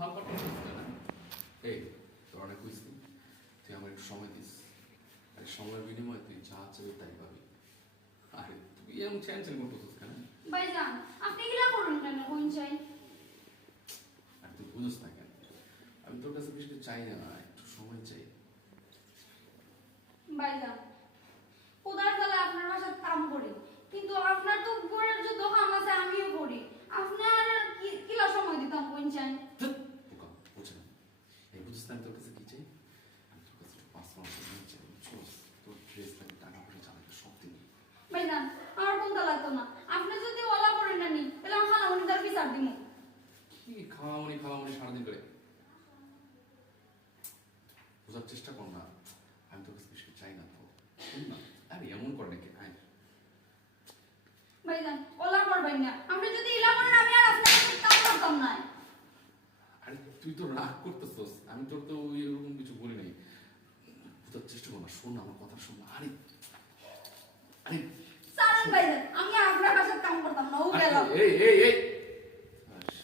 হাল পাঠাই না। এই তোর অনেক বুঝতি, তুই আমার একটু সময় দিস, আর সময়ের বিনিময়ে তুই যা চাবি তাই পাবি। আরে তুই এমন চ্যানচেন করতেছিস কেন? ভাইজান আপনি গিলা করুন কেন কোন চাই? আর তুই বুঝিস না কেন? আমি তোর কাছে কিছু চাই না, একটু সময় চাই। ভাইজান কোদার তালে আপনার বাসায় কাম করি, কিন্তু আপনার তো উপরের যে দোকান আছে আমিও করি, আপনার কিলা সময় দিতাম কোন চাই? বোকা বুঝে না, এই বুঝিস না আমি তোর কাছে কি চাই? আমি তোর কাছে 5 মাস সময় চাই, বুঝছিস? তোর ড্রেস লাগে, টাকা পয়সা চালাতে সব দিন। ভাইজান আমার কোনটা লাগতো না, আপনি যদি ওলা করেন না নি তাহলে আমি খালামণি তার বিচার দিব। কি খাওয়ামনি সারাদিন করে বোঝার চেষ্টা কর না, আমি তোর কাছে কিছু চাই না তো। না আরে এমন করে নাকি? আয় ভাইজান ওলা করবেন না, আপনি যদি ইলা করেন আমি আর আপনার কাছে কাম করতাম না। আরে তুই তো রাগ করতেছস, আমি তোর তো এরকম কিছু বলি নাই। বোঝার চেষ্টা কর না, শোন আমার কথা শোন না। আরে আরে সারান ভাইজান আমি আর আপনার কাছে কাম করতাম না, ও গেল। এই এই এই